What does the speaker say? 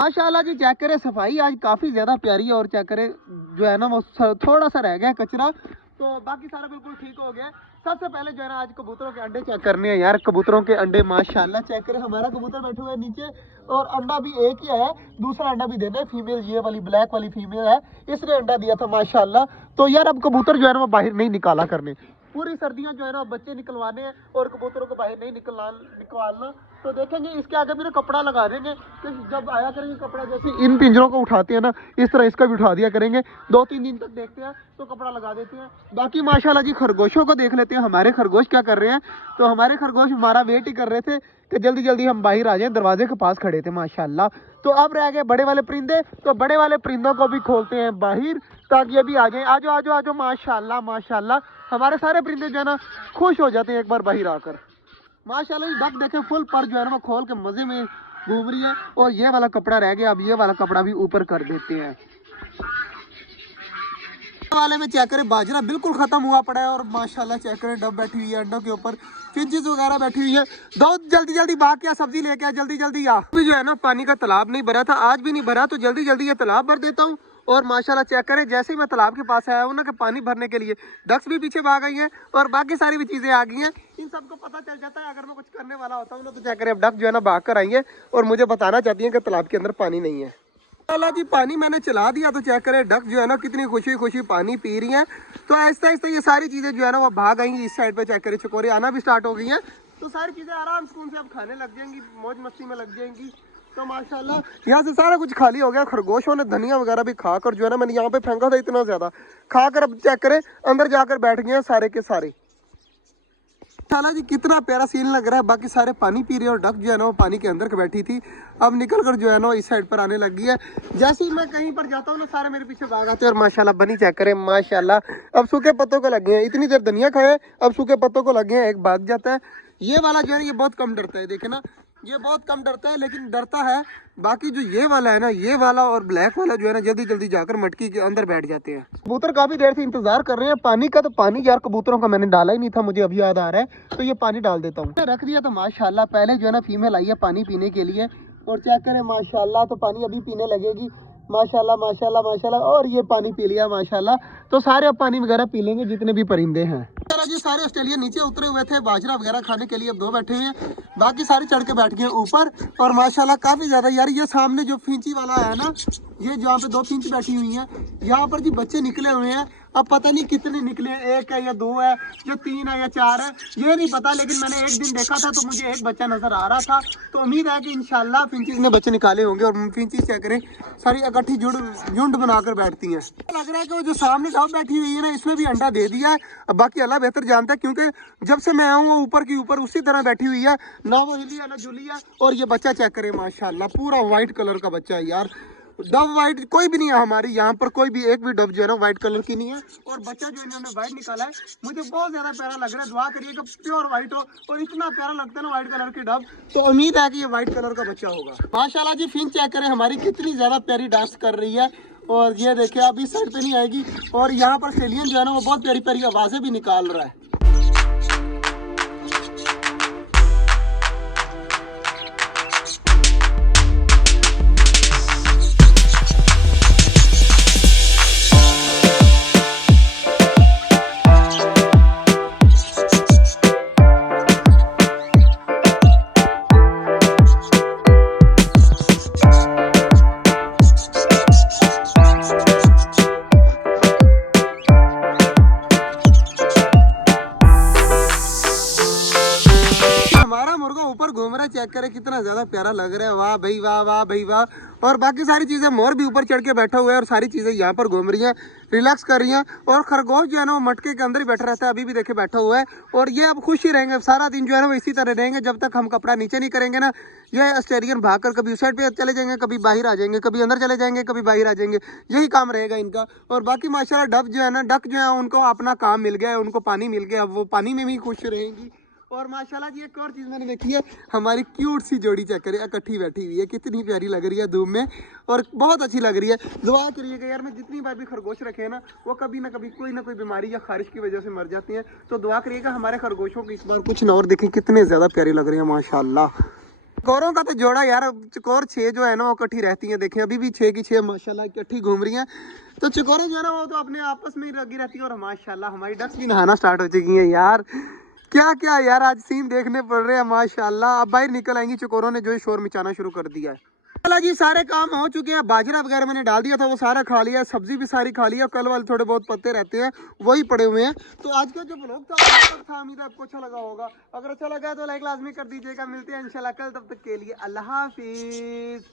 माशाल्लाह जी, चेक करें सफाई आज काफ़ी ज़्यादा प्यारी है। और चेक करें जो है ना वो थोड़ा सा रह गया कचरा, तो बाकी सारा बिल्कुल ठीक हो गया। सबसे पहले जो है ना आज कबूतरों के अंडे चेक करने हैं यार। कबूतरों के अंडे माशाल्लाह चेक करें, हमारा कबूतर बैठे हुए है नीचे और अंडा भी एक ही है, दूसरा अंडा भी देना है। फीमेल ये वाली ब्लैक वाली फीमेल है, इसने अंडा दिया था माशाल्लाह। तो यार अब कबूतर जो है ना वो बाहर नहीं निकाला करने, पूरी सर्दियां जो है ना बच्चे निकलवाने हैं और कबूतरों को बाहर नहीं निकालना। तो देखेंगे इसके आगे भी ना कपड़ा लगा देंगे कि जब आया करेंगे कपड़ा, जैसे इन पिंजरों को उठाते हैं ना इस तरह इसका भी उठा दिया करेंगे। 2-3 दिन तक देखते हैं तो कपड़ा लगा देते हैं। बाकी माशाल्लाह जी खरगोशों को देख लेते हैं, हमारे खरगोश क्या कर रहे हैं। तो हमारे खरगोश हमारा वेट ही कर रहे थे कि जल्दी जल्दी हम बाहर आ जाएं, दरवाजे के पास खड़े थे माशाल्लाह। तो अब रह गए बड़े वाले परिंदे, तो बड़े वाले परिंदों को भी खोलते हैं बाहर ताकि ये भी आ जाए। आजो आजो आजो माशाल्लाह माशाल्लाह, हमारे सारे परिंदे जो है ना खुश हो जाते हैं एक बार बाहर आकर। माशाल्लाह डक देखे फुल पर जो है ना वो खोल के मजे में घूम रही है। और ये वाला कपड़ा रह गया, अब ये वाला कपड़ा भी ऊपर कर देते हैं। वाले में चेक करें बाजरा बिल्कुल खत्म हुआ पड़ा है और माशाल्लाह चेक करें डब बैठी हुई है अंडों के ऊपर, फिंचेस वगैरह बैठी हुई है। दो जल्दी जल्दी भाग के सब्जी लेके आ, जल्दी जल्दी आ। अभी जो है ना पानी का तालाब नहीं भरा था, आज भी नहीं भरा, तो जल्दी जल्दी ये तालाब भर देता हूँ। और माशाल्लाह चेक करें जैसे ही मैं तालाब के पास आया हूँ ना कि पानी भरने के लिए, डक्स भी पीछे भाग गई हैं और बाकी सारी भी चीजें आ गई हैं। इन सबको पता चल जाता है अगर मैं कुछ करने वाला होता हूँ ना, तो चेक करें अब डक जो है ना भाग कर आई है और मुझे बताना चाहती है कि तालाब के अंदर पानी नहीं है। अल्लाह जी पानी मैंने चला दिया, तो चेक करें डक जो है ना कितनी खुशी खुशी पानी पी रही हैं। तो आहिस्ता आहिस्ता ये सारी चीज़ें जो है ना वो भाग आएंगी इस साइड पे। चेक करें चकोरी आना भी स्टार्ट हो गई हैं, तो सारी चीज़ें आराम सुकून से अब खाने लग जाएंगी, मौज मस्ती में लग जाएंगी। तो माशाल्लाह यहाँ से सारा कुछ खाली हो गया। खरगोशों ने धनिया वगैरह भी खाकर जो है ना, मैंने यहाँ पे फेंका था इतना ज़्यादा खाकर, अब चेक करें अंदर जाकर बैठ गए हैं सारे के सारे। माशाल्लाह जी कितना प्यारा सीन लग रहा है। बाकी सारे पानी पी रहे हैं और डक जो है ना वो पानी के अंदर बैठी थी, अब निकल कर जो है ना इस साइड पर आने लगी है। जैसे ही मैं कहीं पर जाता हूँ ना सारे मेरे पीछे भाग आते हैं। और माशाल्लाह बनी चेक करें माशाल्लाह अब सूखे पत्तों को लगे हैं, इतनी देर धनिया खाए अब सूखे पत्तों को लगे हैं, एक भाग जाता है। ये वाला जो है ये बहुत कम डरता है, देखे ना ये बहुत कम डरता है, लेकिन डरता है। बाकी जो ये वाला है ना, ये वाला और ब्लैक वाला जो है ना जल्दी जल्दी जाकर मटकी के अंदर बैठ जाते हैं। कबूतर काफी देर से इंतजार कर रहे हैं पानी का, तो पानी यार कबूतरों का मैंने डाला ही नहीं था, मुझे अभी याद आ रहा है, तो ये पानी डाल देता हूँ। रख दिया तो माशाल्लाह पहले जो है ना फीमेल आई है पानी पीने के लिए, और चेक करें माशाल्लाह तो पानी अभी पीने लगेगी माशाल्लाह माशाल्लाह माशाल्लाह। और ये पानी पी लिया माशाल्लाह, तो सारे अब पानी वगैरह पी लेंगे जितने भी परिंदे हैं। जी सारे ऑस्ट्रेलिया नीचे उतरे हुए थे बाजरा वगैरह खाने के लिए, अब 2 बैठे हुए हैं, बाकी सारे चढ़ के बैठ गए ऊपर। और माशाल्लाह काफी ज्यादा यार, ये सामने जो फिंची वाला है ना, ये जहाँ पे 2 फिंच बैठी हुई हैं, यहाँ पर जी बच्चे निकले हुए हैं। अब पता नहीं कितने निकले, 1 है या 2 है या 3 है या 4 है, ये नहीं पता, लेकिन मैंने एक दिन देखा था तो मुझे एक बच्चा नजर आ रहा था। तो उम्मीद है कि इंशाल्लाह फिंचीज ने बच्चे निकाले होंगे। और फिंचीज क्या करें सारी इकट्ठी झुंड बनाकर बैठती हैं। लग रहा है कि वो जो सामने डब बैठी हुई है ना, इसमें भी अंडा दे दिया है। अब बाकी अल्लाह बेहतर जानता है, क्योंकि जब से मैं आऊँ वो ऊपर की ऊपर उसी तरह बैठी हुई है, ना वो हिली है ना जुली है। और ये बच्चा चेक करें माशाल्लाह पूरा व्हाइट कलर का बच्चा है यार। डब वाइट कोई भी नहीं है हमारी यहाँ पर, कोई भी एक भी डब जो है ना व्हाइट कलर की नहीं है। और बच्चा जो इन्होंने व्हाइट निकाला है मुझे बहुत ज्यादा प्यारा लग रहा है। दुआ करिए कि प्योर व्हाइट हो, और इतना प्यारा लगता है ना व्हाइट कलर की डब, तो उम्मीद है कि ये व्हाइट कलर का बच्चा होगा। माशाल्लाह जी फिंच चेक करें हमारी कितनी ज्यादा प्यारी डांस कर रही है। और ये देखिए अब इस साइड पे नहीं आएगी, और यहाँ पर सेलियन जो है ना वो बहुत प्यारी प्यारी आवाजें भी निकाल रहा है। घूम रहा है चेक करे कितना ज्यादा प्यारा लग रहा है, वाह भाई वाह वाह भाई वाह। और बाकी सारी चीजें मोर भी ऊपर चढ़ के बैठा हुआ है और सारी चीजें यहाँ पर घूम रही हैं, रिलैक्स कर रही हैं। और खरगोश जो है ना वो मटके के अंदर ही बैठा रहता है, अभी भी देखे बैठा हुआ है। और ये अब खुश ही रहेंगे सारा दिन जो है ना वो इसी तरह रहेंगे जब तक हम कपड़ा नीचे नहीं करेंगे ना। ये ऑस्ट्रेलियन भाग कर कभी उस साइड पे चले जाएंगे, कभी बाहर आ जाएंगे, कभी अंदर चले जाएंगे, कभी बाहर आ जाएंगे, यही काम रहेगा इनका। और बाकी माशाल्लाह डक जो है ना, डक जो है उनको अपना काम मिल गया है, उनको पानी मिल गया, अब वो पानी में भी खुश रहेंगी। और माशाल्लाह जी एक और चीज़ मैंने देखी है, हमारी क्यूट सी जोड़ी चेक करें इकट्ठी बैठी हुई है, कितनी प्यारी लग रही है धूप में, और बहुत अच्छी लग रही है। दुआ करिएगा यार, मैं जितनी बार भी खरगोश रखे हैं ना वो कभी ना कभी कोई ना कोई बीमारी या खारिश की वजह से मर जाती हैं। तो दुआ करिएगा हमारे खरगोशों की इस बार कुछ ना और देखें कितने ज़्यादा प्यारे लग रहे हैं माशाल्लाह। चकोरों का तो जोड़ा यार, चकोर 6 जो है ना वो इकट्ठी रहती हैं। देखें अभी भी 6 की 6 माशाल्लाह इकट्ठी घूम रही हैं। तो चकोरें जो है ना वो तो अपने आपस में ही लगी रहती है। और माशाल्लाह हमारी डक्स भी नहाना स्टार्ट हो चुकी हैं यार। क्या क्या यार आज सीन देखने पड़ रहे हैं माशाल्लाह। अब बाहर निकल आएंगी चकोरों ने जो शोर मचाना शुरू कर दिया है। चला जी सारे काम हो चुके हैं। बाजरा वगैरह मैंने डाल दिया था वो सारा खा लिया, सब्जी भी सारी खा लिया। कल वाले थोड़े बहुत पत्ते रहते हैं वही पड़े हुए हैं। तो आज का जो ब्लॉग था था उम्मीद है आपको अच्छा लगा होगा। अगर अच्छा लगा तो लाइक लाजमी कर दीजिएगा। मिलते हैं इंशाल्लाह कल, तब तक के लिए अल्लाह हाफिज।